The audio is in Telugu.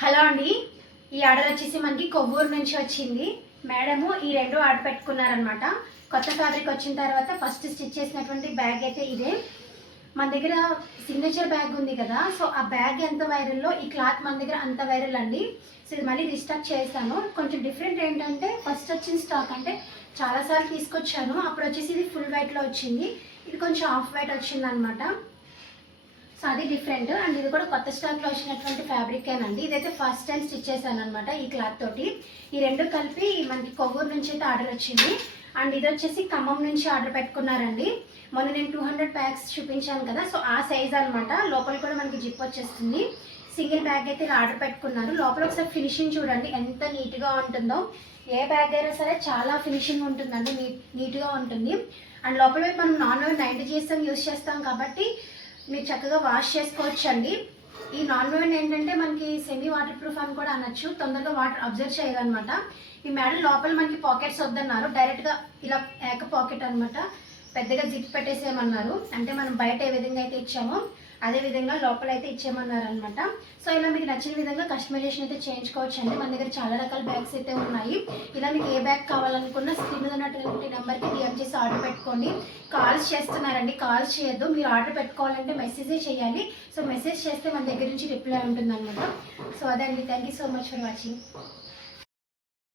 హలో అండి, ఈ ఆర్డర్ వచ్చేసి మనకి కొవ్వూరు నుంచి వచ్చింది. మేడము ఈ రెండు ఆర్డర్ పెట్టుకున్నారనమాట. కొత్త ఫ్యాబ్రిక్ వచ్చిన తర్వాత ఫస్ట్ స్టిచ్ చేసినటువంటి బ్యాగ్ అయితే ఇదే. మన దగ్గర సిగ్నేచర్ బ్యాగ్ ఉంది కదా, సో ఆ బ్యాగ్ ఎంత వైరల్లో ఈ క్లాత్ మన దగ్గర అంత వైరల్ అండి. సో ఇది మళ్ళీ రీస్టాక్ చేస్తాను. కొంచెం డిఫరెంట్ ఏంటంటే ఫస్ట్ వచ్చిన స్టాక్ అంటే చాలాసార్లు తీసుకొచ్చాను, అప్పుడు వచ్చేసి ఇది ఫుల్ వైట్లో వచ్చింది, ఇది కొంచెం హాఫ్ వైట్ వచ్చిందనమాట. సో అది డిఫరెంట్ అండ్ ఇది కూడా కొత్త స్టాక్లో వచ్చినటువంటి ఫ్యాబ్రికేనండి. ఇదైతే ఫస్ట్ టైం స్టిచ్ చేశాను అనమాట ఈ క్లాత్ తోటి. ఈ రెండు కలిపి మనకి కొవ్వూరు నుంచి అయితే ఆర్డర్ వచ్చింది. అండ్ ఇది వచ్చేసి ఖమ్మం నుంచి ఆర్డర్ పెట్టుకున్నారండి. మొన్న నేను 200 ప్యాక్స్ చూపించాను కదా, సో ఆ సైజ్ అనమాట. లోపల కూడా మనకి జిప్ వచ్చేస్తుంది. సింగిల్ బ్యాగ్ అయితే ఆర్డర్ పెట్టుకున్నారు. లోపల ఒకసారి ఫినిషింగ్ చూడండి ఎంత నీట్గా ఉంటుందో. ఏ బ్యాగ్ అయినా సరే చాలా ఫినిషింగ్ ఉంటుందండి, నీట్గా ఉంటుంది. అండ్ లోపల వైపు మనం నాన్ ఓవెన్ 90 GSM యూస్ చేస్తాం కాబట్టి మీరు చక్కగా వాష్ చేసుకోవచ్చండి. ఈ నాన్ ఓవెన్ ఏంటంటే మనకి సెమీ వాటర్ ప్రూఫ్ అని కూడా అనొచ్చు, తొందరగా వాటర్ అబ్జర్వ్ చేయదనమాట. ఈ మేడం లోపల మనకి పాకెట్స్ వద్దన్నారు, డైరెక్ట్గా ఇలా ఏక పాకెట్ అనమాట. పెద్దగా జిప్ పెట్టేసేయమన్నారు, అంటే మనం బయట ఏ విధంగా అయితే ఇచ్చామో అదే విధంగా లోపల అయితే ఇచ్చేయమన్నారు అనమాట. సో ఇలా మీకు నచ్చిన విధంగా కస్టమైజేషన్ అయితే చేయించుకోవచ్చు అండి. మన దగ్గర చాలా రకాల బ్యాగ్స్ అయితే ఉన్నాయి. ఇలా మీకు ఏ బ్యాగ్ కావాలనుకున్నా స్క్రీన్ మీద ఉన్నటువంటి నెంబర్కి DM చేసి ఆర్డర్ పెట్టుకోండి. కాల్స్ చేస్తున్నారండి, కాల్స్ చేయొద్దు. మీరు ఆర్డర్ పెట్టుకోవాలంటే మెసేజే చేయాలి. సో మెసేజ్ చేస్తే మన దగ్గర నుంచి రిప్లై ఉంటుందన్నమాట. సో అదే అండి, thank you so much for watching.